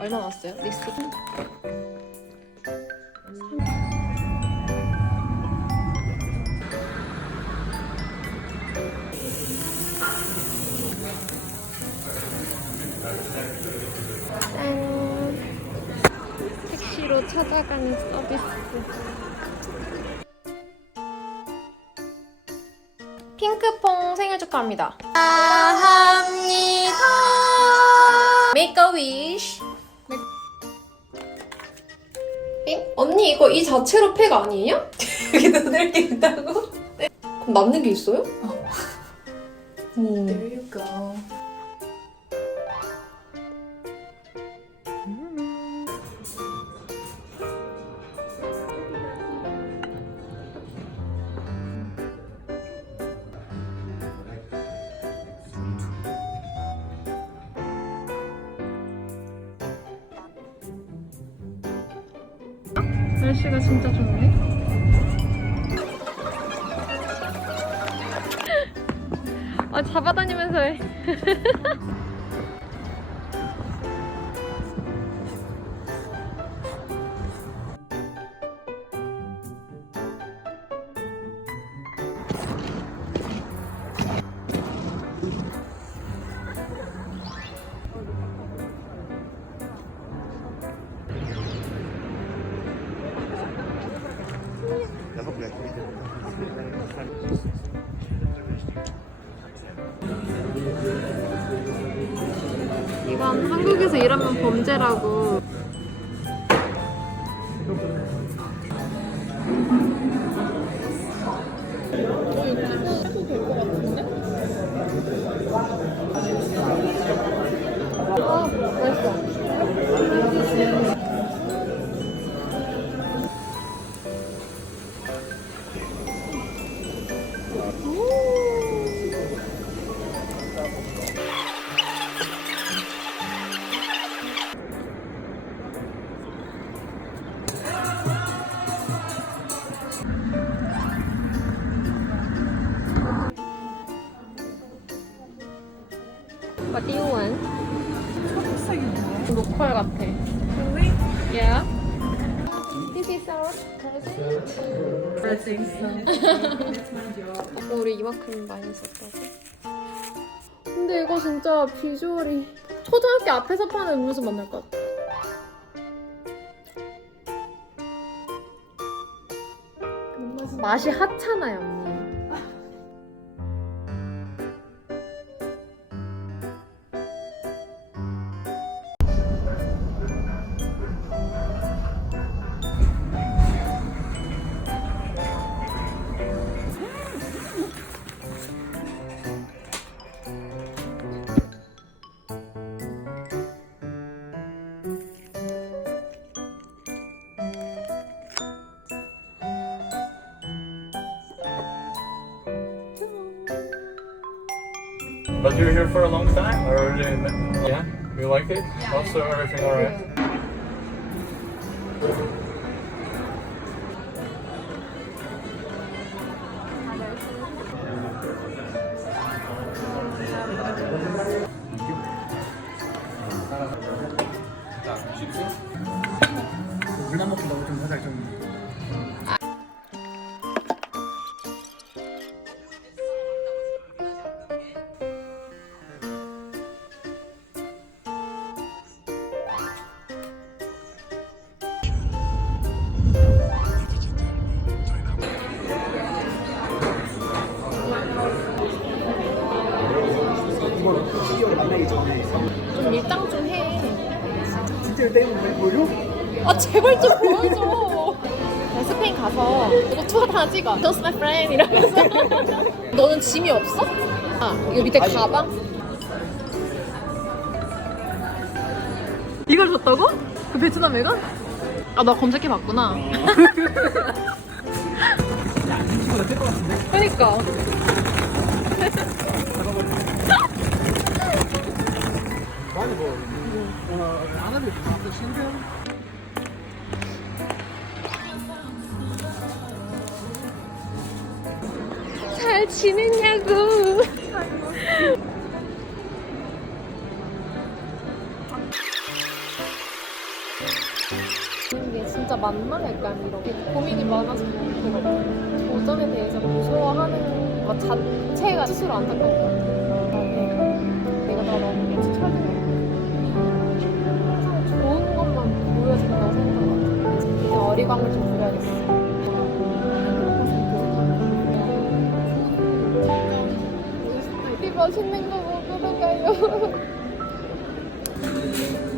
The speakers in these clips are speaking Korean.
얼마 나왔어요? 립스틱? 짠! 택시로 찾아가는 서비스. 핑크퐁 생일 축하합니다. 축하합니다. Make a wish. 언니 이거 이 자체로 팩 아니에요? 여기 눈을 낀다고? 네. 그럼 남는 게 있어요? 음. There you go. 날씨가 진짜 좋네. 아 잡아다니면서 해. 이건 한국에서 일하면 범죄라고. Job. 우리 이만큼 많이 썼다고? 근데 이거 진짜 비주얼이 초등학교 앞에서 파는 음료수 만날 것 같아. 맛이 하찮아요, But you're here for a long time, or yeah, you like it? Also, everything alright? 좀 밀당 좀 해. 진짜 때문에 보여? 아 제발 좀 보여줘. 나 스페인 가서 이거 투어 다 찍어. Just my friend 이러면서. 너는 짐이 없어? 아 이거 밑에 가방? 이걸 줬다고? 그 베트남 애가? 아 나 검색해 봤구나. 뜰것 같은데? 그니까. 많이 뭐 어, 안 하면 좀 신경 잘 지냈냐고. 이게 진짜 맞나? 약간 이렇게 고민이 많아서 그런. 도전에 대해서 무서워하는 것 자체가 스스로 안타까운 것 같아요. 네. 내가 더 너무 어리광을 좀 부려야겠어요. 이 맛있는 거 먹으러 가요.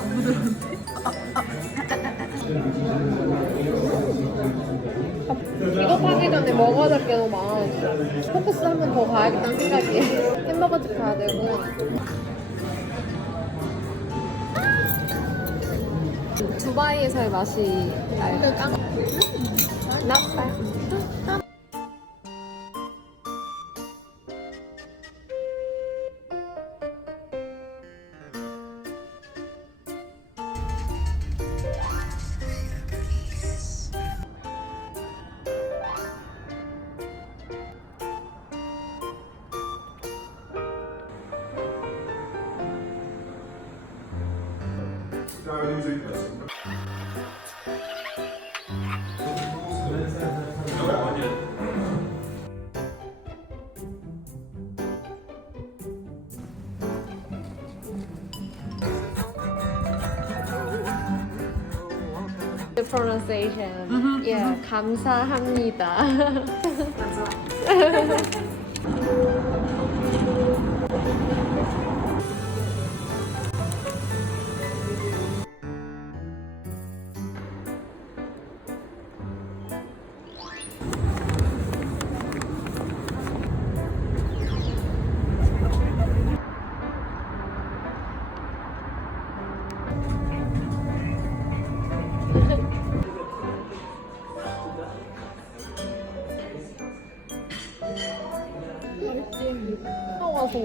부드러운데? 이거 타기 전에 먹어야 될 게 너무 많아졌어. 포커스 한 번 더 가야겠다는 생각이. 햄버거집 가야 되고. 두바이에서의 맛이 날까? 나빠. The pronunciation. Yeah, 감사합니다.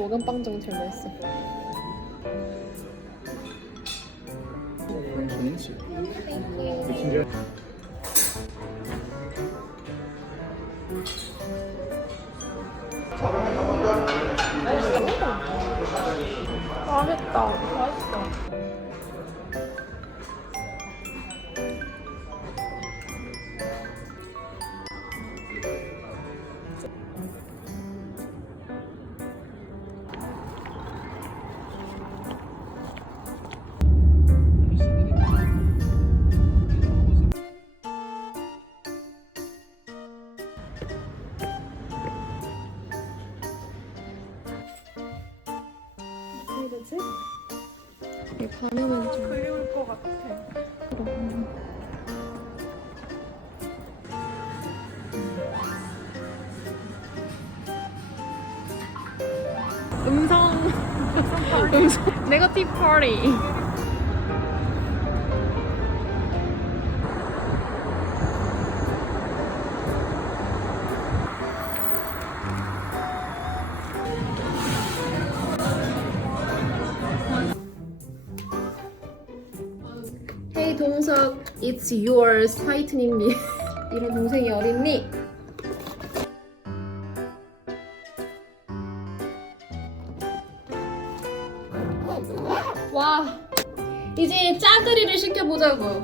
먹은 빵 중에 제일 맛있어. Thank you. 맛있다. 맛있어. 이 반응은 좀 그리울 것 같아. 음성 음성 네거티브 파티 yours. 화이트님이 이런 동생이 어딨니? 와 이제 짜그리를 시켜보자고